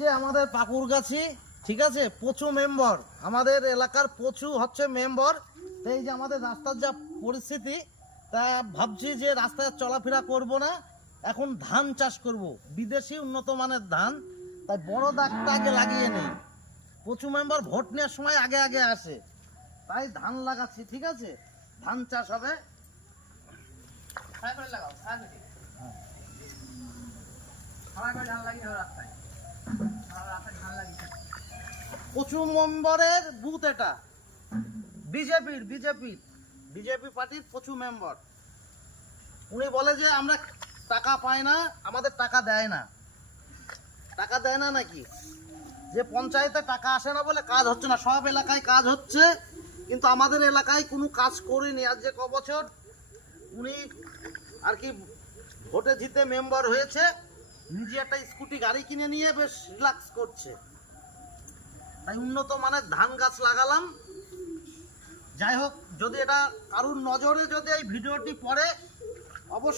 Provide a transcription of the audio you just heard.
যে আমাদের পাকুরগাছি, ঠিক আছে, প্রচুর মেম্বার, আমাদের এলাকার প্রচুর হচ্ছে মেম্বার। তো এই যে আমাদের রাস্তার যা পরিস্থিতি, তা ভাবছি যে রাস্তায় চলাফেরা করব না, এখন ধান চাষ করব, বিদেশি উন্নত মানের ধান। তাই বড় দাগটা আগে লাগিয়ে নেই। প্রচুর মেম্বার ভোট নেওয়ার সময় আগে আগে আসে, তাই ধান লাগাচ্ছি, ঠিক আছে। ধান চাষ হবে। প্রচুর মেম্বারের বুথ এটা, বিজেপি পার্টির প্রচুর মেম্বার। উনি বলে যে আমরা টাকা পাই না, আমাদের টাকা দেয় না। টাকা দেয় না নাকি? যে পঞ্চায়েতে টাকা আসে না বলে কাজ হচ্ছে না। সব এলাকায় কাজ হচ্ছে, কিন্তু আমাদের এলাকায় কোনো কাজ করেনি। আজ যে কবছর উনি আর কি ভোটে জিতে মেম্বার হয়েছে, নিজে একটা স্কুটি গাড়ি কিনে নিয়ে বেশ রিল্যাক্স করছে। তাই উন্নত মানের ধান গাছ লাগালাম। যাই হোক, যদি এটা কারুর নজরে যদি এই ভিডিওটি পড়ে, অবশ্যই